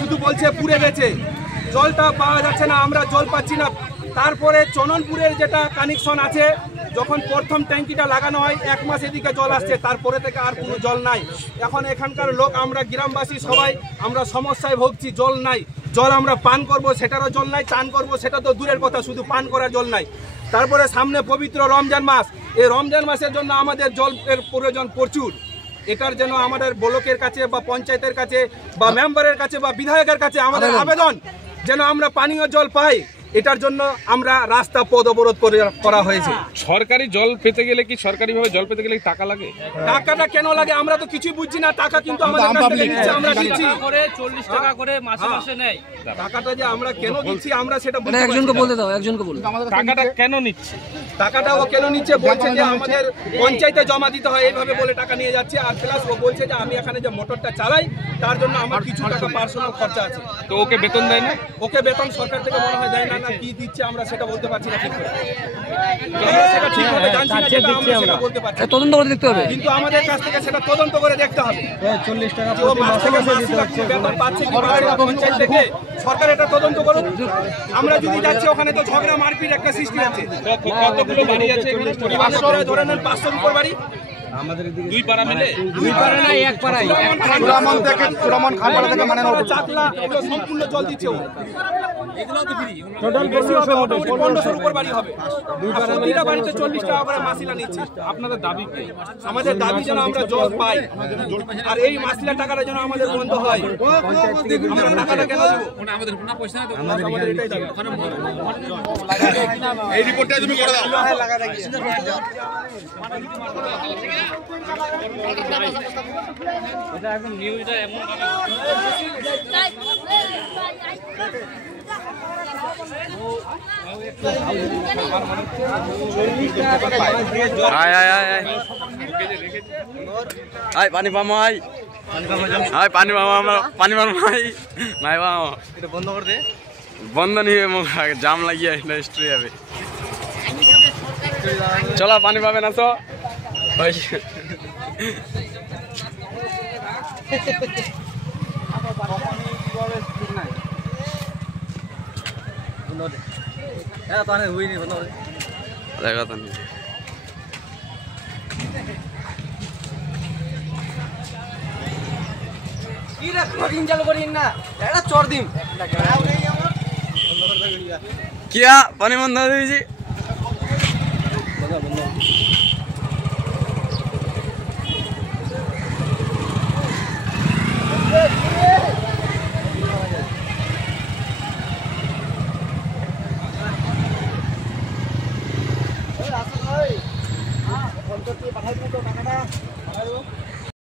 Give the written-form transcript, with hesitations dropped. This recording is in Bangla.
শুধু বলছে পুড়ে গেছে, জলটা পাওয়া যাচ্ছে না, আমরা জল পাচ্ছি না। তারপরে চননপুরের যেটা কানেকশন আছে, যখন প্রথম ট্যাঙ্কিটা লাগানো হয় 1 মাস এদিকে জল আসছে, তারপরে থেকে আর কোনো জল নাই। এখন এখানকার লোক আমরা গ্রামবাসী সবাই আমরা সমস্যায় ভুগছি, জল নাই। জল আমরা পান করব সেটারও জল নাই, চান করব সেটা তো দূরের কথা, শুধু পান করার জল নাই। তারপরে সামনে পবিত্র রমজান মাস, এই রমজান মাসের জন্য আমাদের জলের প্রয়োজন প্রচুর। এটার জন্য আমাদের ব্লকের কাছে বা পঞ্চায়েতের কাছে বা মেম্বারের কাছে বা বিধায়কের কাছে আমাদের আবেদন যেন আমরা পানীয় জল পাই। এটার জন্য আমরা রাস্তা পথ অবরোধ করা হয়েছে। সরকারি জল পেতে গেলে কি, সরকারিভাবে জল পেতে গেলে টাকা লাগে? টাকাটা কেন লাগে আমরা তো কিছুই বুঝছি না। টাকা কিন্তু আমাদের কাছ থেকে নিচ্ছে, আমরা দিচ্ছি 40 টাকা করে মাসে মাসে নেয়। টাকাটা যে আমরা কেন দিচ্ছি আমরা সেটা বুঝতে পারছি না। একজনকে বলতে দাও, একজনকে বলুন টাকাটা কেন নিচ্ছে? টাকাটা ও কেন নিচ্ছে বলছে যে আমাদের পঞ্চায়েতে জমা দিতে হয়, এইভাবে বলে টাকা নিয়ে যাচ্ছে। আর প্লাস ও বলছে যে আমি এখানে যে মোটরটা চালাই তার জন্য আমার কিছু টাকা পার্সোনাল খরচা আছে। তো ওকে বেতন দেয় না? ওকে বেতন সরকার থেকে মনে হয় দেয় না, না কি দিচ্ছে আমরা সেটা বলতে পারছি না ঠিক করে। আমরা সেটা ঠিকভাবে জানছি না, যেটা আমরা সেটা বলতে পারছি না। তদন্ত করে দেখতে হবে, কিন্তু আমাদের কাছ থেকে সেটা তদন্ত করে দেখতে হবে। 40 টাকা প্রতি মাসে বেতন পাচ্ছে কি পাচ্ছে না পঞ্চায়েত থেকে, সরকার এটা তদন্ত করুন। আমরা যদি যাচ্ছি ওখানে তো ঝগড়া মারপিট একটা সৃষ্টি আছে। কতগুলো বাড়ি আছে এখানে? ধরে নেন 500 উপর বাড়ি। দুই পাড়া মিলে? দুই পাড়া না, এক পাড়াই। চূড়ামন থেকে খানপাড়া থেকে মানে চাকলা এগুলো সম্পূর্ণ জল দিচ্ছে ও। এগুলো তো ফ্রি। টোটাল 1500 উপর বাড়ি হবে। প্রতিটা বাড়িতে 40 টাকা করে মাসিলা নিচ্ছে। আপনাদের দাবি কি? আমাদের দাবি যেন আমরা জল পাই, আর এই মাসিলা টাকাটা যেন আমাদের বন্ধ হয়। আমরা টাকাটা কেন দেব? আমাদের কোনো পয়সা নাই তো। আমাদের এটাই দাবি। এই রিপোর্টটা তুমি করে দাও। এটা একদম নিউজটা এমন আয় পানি পামো, আয় আয় পানি পামো, আমরা পানি পামো, আয় নাই পামো। এটা বন্ধ করে দে, বন্ধ নিয়ে জাম লাগিয়ে স্ট্রে যাবে। চলো পানি পাবে না তো দেখা তো নেই। কিয়া পানি বন্ধ করে দিয়েছি। পাঠাই দিন তো টাকাটা।